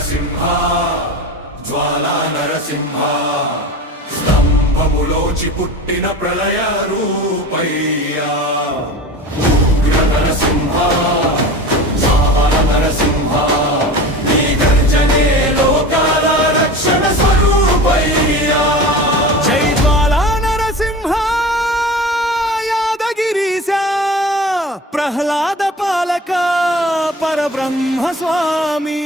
నరసింహ జ్వాలా నరసింహ స్తంభములోచి పుట్టిన ప్రళయ రూపయ్యా. प्रहलाद पालक पर ब्रह्म स्वामी।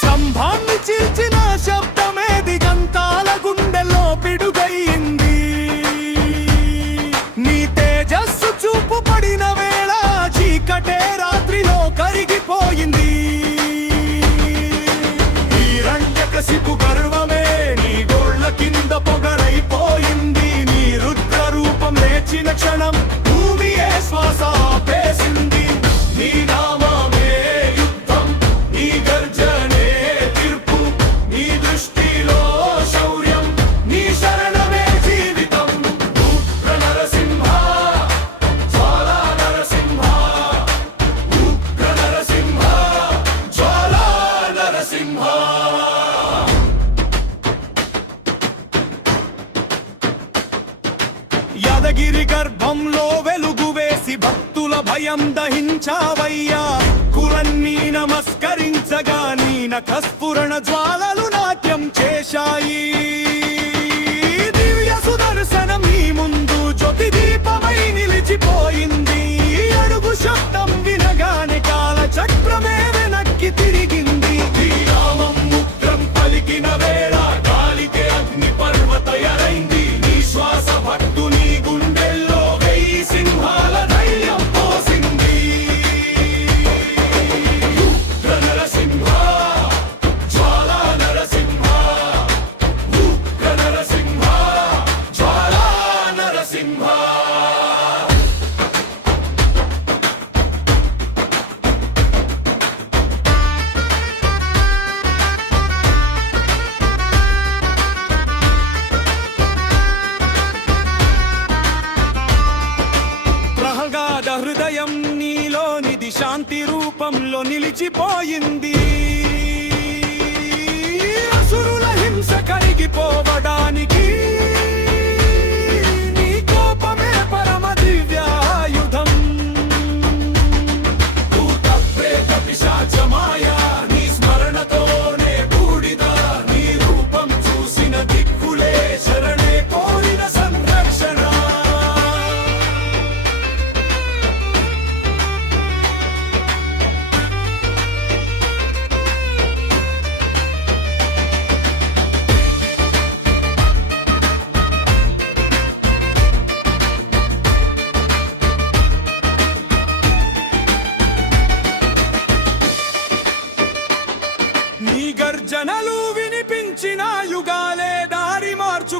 संभाल चिल పడిన వేళ చీకటే రాత్రిలో కరిగిపోయింది. ఈ రంజక సిపు గర్వ యాదగిరి గర్భంలో వెలుగు వేసి భక్తుల భయం దహించావయ్యా. కులన్నీ నమస్కరించగా నీ నఖస్ రూపంలో నిలిచిపోయింది. అసురుల హింస కరిగిపోవడానికి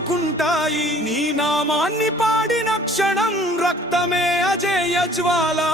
ఆడుకుంటాయి. నీ నామాన్ని పాడిన క్షణం రక్తమే అజేయ జ్వాలా